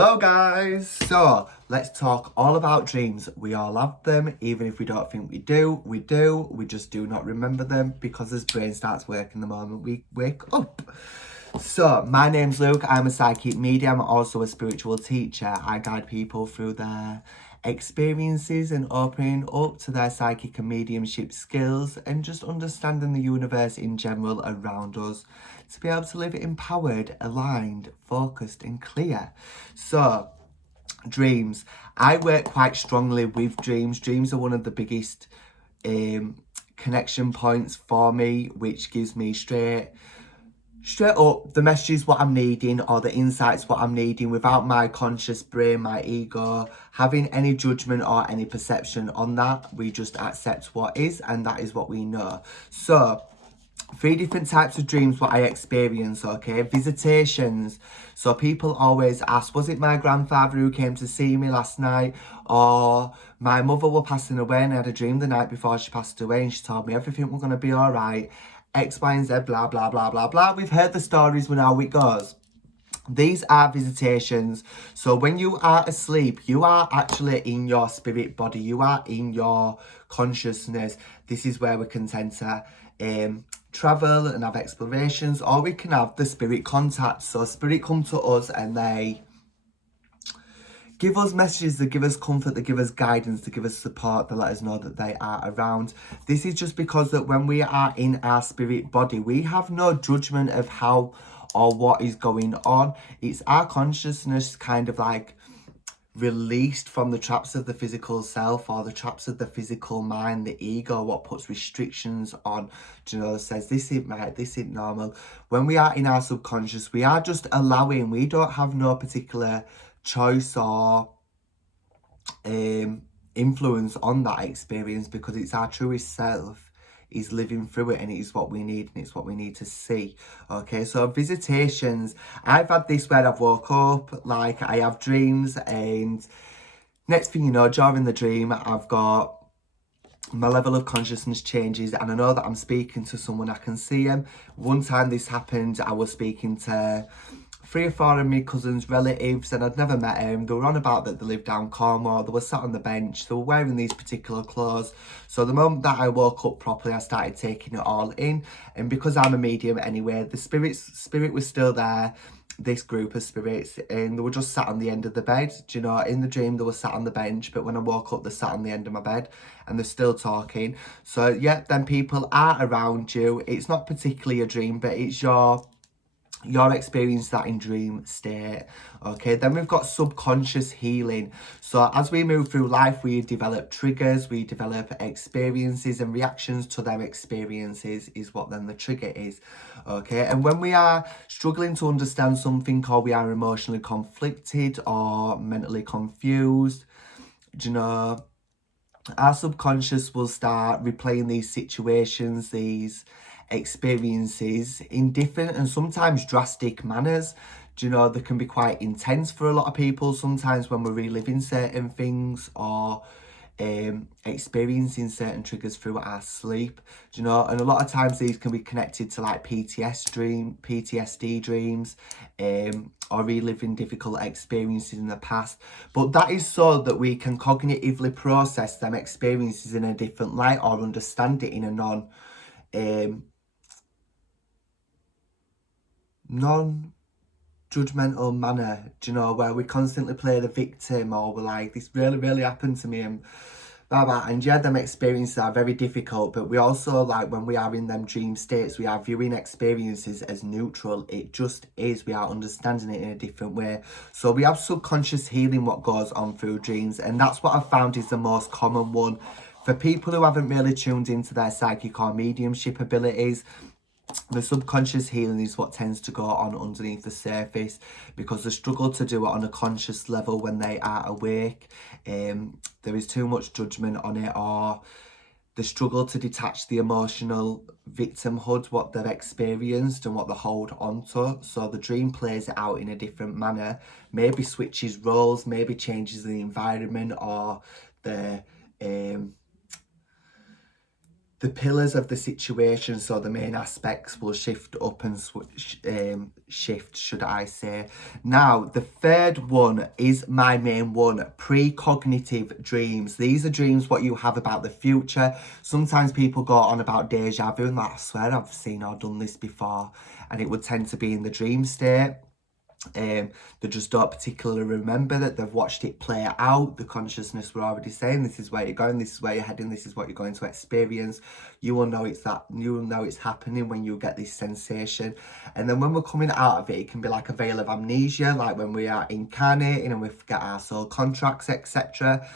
Hello guys! So, let's talk all about dreams. We all have them, even if we don't think we do. We just do not remember them because this brain starts working the moment we wake up. So, my name's Luke, I'm a psychic medium, also a spiritual teacher. I guide people through their experiences and opening up to their psychic and mediumship skills and just understanding the universe in general around us to be able to live empowered, aligned, focused and clear. So, dreams. I work quite strongly with dreams. Dreams are one of the biggest connection points for me, which gives me straight up the messages what I'm needing or the insights what I'm needing without my conscious brain, my ego having any judgment or any perception on that. We just accept what is, and that is what we know. So 3 different types of dreams what I experience, okay? Visitations. So people always ask, was it my grandfather who came to see me last night? Or my mother was passing away and I had a dream the night before she passed away and she told me everything was going to be all right. X, Y and Z, blah, blah, blah, blah, blah. We've heard the stories, we know how it goes. These are visitations. So when you are asleep, you are actually in your spirit body. You are in your consciousness. This is where we can tend to travel and have explorations, or we can have the spirit contact. So spirit come to us and they give us messages, that give us comfort, that give us guidance, that give us support, that let us know that they are around. This is just because that when we are in our spirit body, we have no judgment of how or what is going on. It's our consciousness kind of like released from the traps of the physical self or the traps of the physical mind, the ego, what puts restrictions on, says this isn't right, this isn't normal. When we are in our subconscious, we are just allowing, we don't have no particular choice or influence on that experience, because it's our truest self is living through it, and it is what we need, and it's what we need to see. Okay, so visitations, I've had this where I've woke up, like I have dreams, and next thing you know, during the dream, I've got my level of consciousness changes and I know that I'm speaking to someone, I can see him. One time this happened, I was speaking to 3 or 4 of my cousins' relatives and I'd never met him. They were on about that they lived down Cornwall, they were sat on the bench, they were wearing these particular clothes. So the moment that I woke up properly, I started taking it all in, and because I'm a medium anyway, the spirit was still there, this group of spirits, and they were just sat on the end of the bed. In the dream they were sat on the bench, but when I woke up they sat on the end of my bed and they're still talking. So yeah, then people are around you. It's not particularly a dream, but it's your experience that in dream state. Okay, then we've got subconscious healing. So as we move through life, we develop triggers, we develop experiences, and reactions to their experiences is what then the trigger is. Okay, and when we are struggling to understand something, or we are emotionally conflicted or mentally confused, our subconscious will start replaying these situations, these experiences in different and sometimes drastic manners. They can be quite intense for a lot of people sometimes when we're reliving certain things or experiencing certain triggers through our sleep. And a lot of times these can be connected to like PTSD dreams, or reliving difficult experiences in the past. But that is so that we can cognitively process them experiences in a different light, or understand it in a non-judgmental manner, where we constantly play the victim, or we're like, this really happened to me, and blah blah. And yeah, them experiences are very difficult, but we also, like, when we are in them dream states, we are viewing experiences as neutral. It just is, we are understanding it in a different way. So we have subconscious healing what goes on through dreams, and that's what I've found is the most common one for people who haven't really tuned into their psychic or mediumship abilities. The subconscious healing is what tends to go on underneath the surface, because they struggle to do it on a conscious level when they are awake. There is too much judgment on it, or they struggle to detach the emotional victimhood, what they've experienced and what they hold onto. So the dream plays it out in a different manner, maybe switches roles, maybe changes the environment or the the pillars of the situation, so the main aspects, will shift up and shift, should I say. Now, the third one is my main one, precognitive dreams. These are dreams what you have about the future. Sometimes people go on about deja vu and like, I swear I've seen or done this before, and it would tend to be in the dream state. They just don't particularly remember that they've watched it play out. The consciousness were already saying, this is where you're going, this is where you're heading, this is what you're going to experience. You will know it's that, you will know it's happening when you get this sensation. And then when we're coming out of it, it can be like a veil of amnesia, like when we are incarnating and we forget our soul contracts, etc.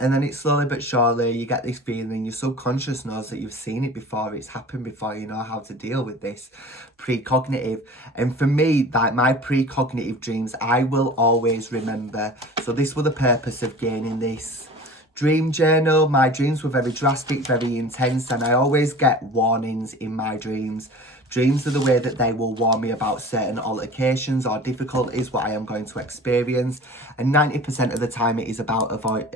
And then it's slowly but surely, you get this feeling, your subconscious knows that you've seen it before, it's happened before, you know how to deal with this. Precognitive. And for me, like my precognitive dreams, I will always remember. So this was the purpose of gaining this dream journal. My dreams were very drastic, very intense, and I always get warnings in my dreams. Dreams are the way that they will warn me about certain altercations or difficulties, what I am going to experience. And 90% of the time it is about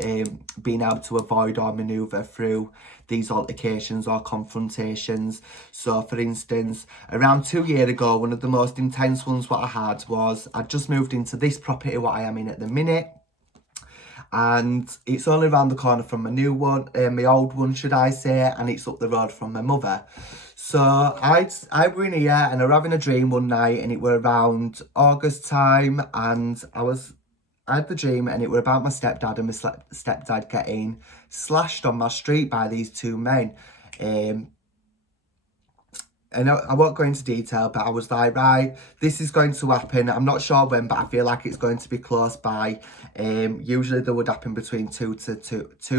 being able to avoid or manoeuvre through these altercations or confrontations. So for instance, around 2 years ago, one of the most intense ones what I had was, I'd just moved into this property what I am in at the minute. And it's only around the corner from my new one, my old one should I say, and it's up the road from my mother. So I were in here and I were having a dream one night, and it were around August time, and I had the dream, and it were about my stepdad and my stepdad getting slashed on my street by these two men. And I won't go into detail, but I was like, right, this is going to happen. I'm not sure when, but I feel like it's going to be close by. Usually they would happen between 2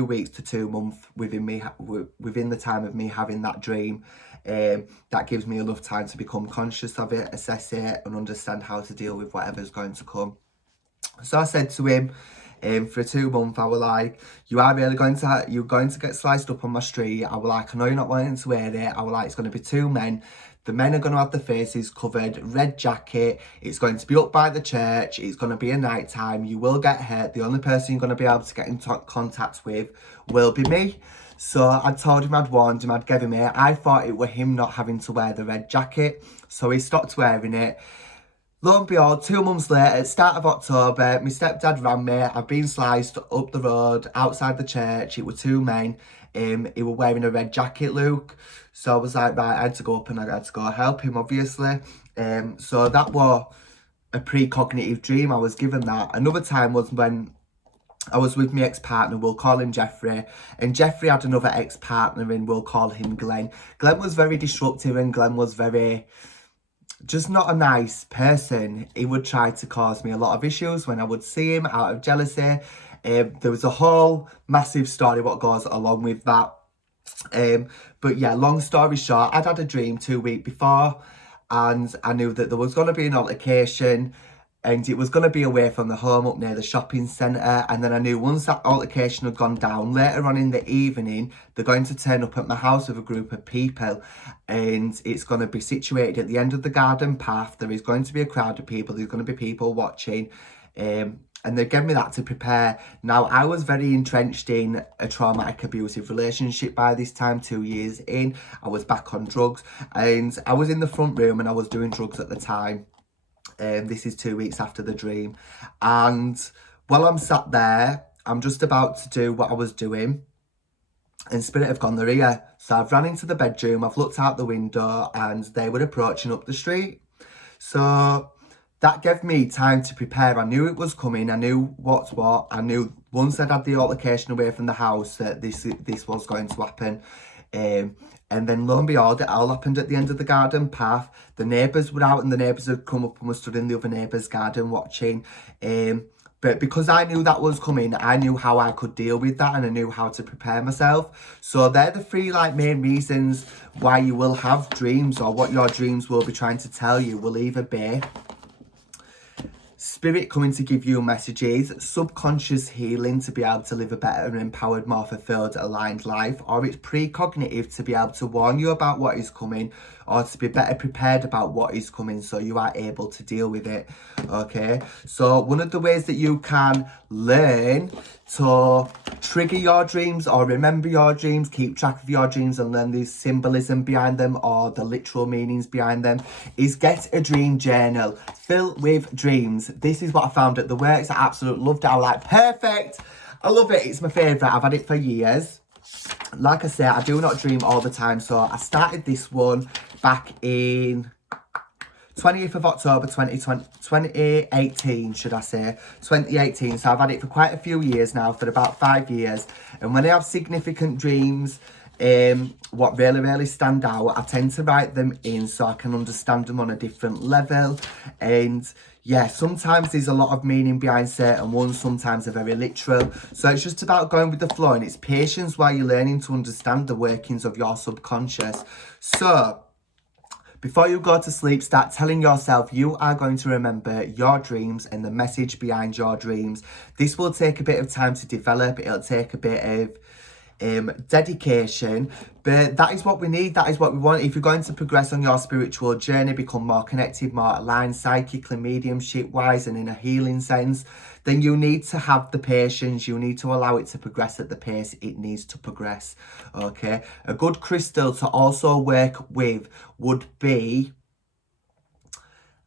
weeks to 2 months within the time of me having that dream. That gives me enough time to become conscious of it, assess it, and understand how to deal with whatever's going to come. So I said to him, for 2 months, I was like, you're going to get sliced up on my street. I was like, I know you're not wanting to wear it. I was like, it's going to be 2 men. The men are going to have their faces covered, red jacket. It's going to be up by the church. It's going to be a night time. You will get hurt. The only person you're going to be able to get in contact with will be me. So I told him, I'd warned him, I'd give him it. I thought it were him not having to wear the red jacket. So he stopped wearing it. Lo and behold, 2 months later, start of October, my stepdad ran me. I've been sliced up the road, outside the church. It were 2 men. He were wearing a red jacket, Luke. So I was like, right, I had to go up and I had to go help him, obviously. So that was a precognitive dream. I was given that. Another time was when I was with my ex-partner, we'll call him Jeffrey, and Jeffrey had another ex-partner and we'll call him Glenn. Glenn was very disruptive and Glenn was very... just not a nice person. He would try to cause me a lot of issues when I would see him out of jealousy. There was a whole massive story what goes along with that. But yeah, long story short, I'd had a dream 2 weeks before, and I knew that there was going to be an altercation, and it was going to be away from the home up near the shopping centre. And then I knew once that altercation had gone down, later on in the evening, they're going to turn up at my house with a group of people, and it's going to be situated at the end of the garden path. There is going to be a crowd of people. There's going to be people watching, and they gave me that to prepare. Now, I was very entrenched in a traumatic abusive relationship by this time, 2 years in. I was back on drugs, and I was in the front room and I was doing drugs at the time. This is 2 weeks after the dream, and while I'm sat there, I'm just about to do what I was doing, and Spirit have gone, they're here. So I've ran into the bedroom, I've looked out the window, and they were approaching up the street. So that gave me time to prepare. I knew it was coming, I knew what's what. I knew once I'd had the altercation away from the house that this was going to happen. And then lo and behold, it all happened at the end of the garden path. The neighbours were out, and the neighbours had come up and were stood in the other neighbour's garden watching. But because I knew that was coming, I knew how I could deal with that, and I knew how to prepare myself. So they're the 3 main reasons why you will have dreams, or what your dreams will be trying to tell you will either be Spirit coming to give you messages, subconscious healing to be able to live a better and empowered, more fulfilled, aligned life, or it's precognitive to be able to warn you about what is coming, or to be better prepared about what is coming so you are able to deal with it. Okay, so one of the ways that you can learn to trigger your dreams or remember your dreams, keep track of your dreams and learn the symbolism behind them or the literal meanings behind them, is get a dream journal filled with dreams. This is what I found at the works. I absolutely loved it. I was like, perfect. I love it. It's my favourite. I've had it for years. Like I say, I do not dream all the time. So I started this one back in 20th of October 2018, should I say, 2018. So I've had it for quite a few years now, for about 5 years. And when I have significant dreams, what really stand out, I tend to write them in so I can understand them on a different level. And yeah, sometimes there's a lot of meaning behind certain ones, sometimes they're very literal. So it's just about going with the flow, and it's patience while you're learning to understand the workings of your subconscious. So before you go to sleep, start telling yourself you are going to remember your dreams and the message behind your dreams. This will take a bit of time to develop. It'll take a bit of dedication, but that is what we need. That is what we want. If you're going to progress on your spiritual journey, become more connected, more aligned psychically, mediumship wise, and in a healing sense, then you need to have the patience. You need to allow it to progress at the pace it needs to progress. Okay, a good crystal to also work with would be,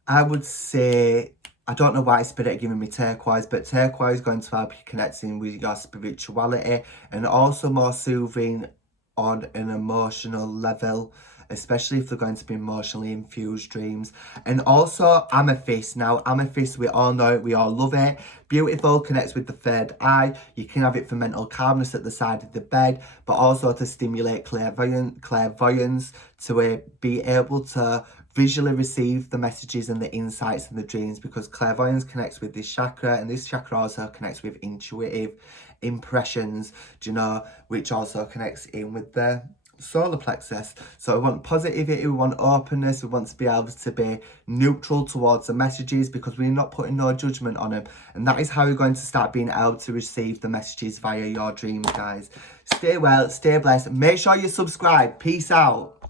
I would say, I don't know why Spirit are giving me turquoise, but turquoise is going to help you connecting with your spirituality and also more soothing on an emotional level, especially if they're going to be emotionally infused dreams. And also amethyst. Now, amethyst, we all know it, we all love it. Beautiful, connects with the third eye. You can have it for mental calmness at the side of the bed, but also to stimulate clairvoyance, to be able to visually receive the messages and the insights and the dreams, because clairvoyance connects with this chakra, and this chakra also connects with intuitive impressions, do you know, which also connects in with the solar plexus. So we want positivity, we want openness, we want to be able to be neutral towards the messages because we're not putting no judgment on them, and that is how you're going to start being able to receive the messages via your dreams, guys. Stay well, stay blessed, make sure you subscribe. Peace out.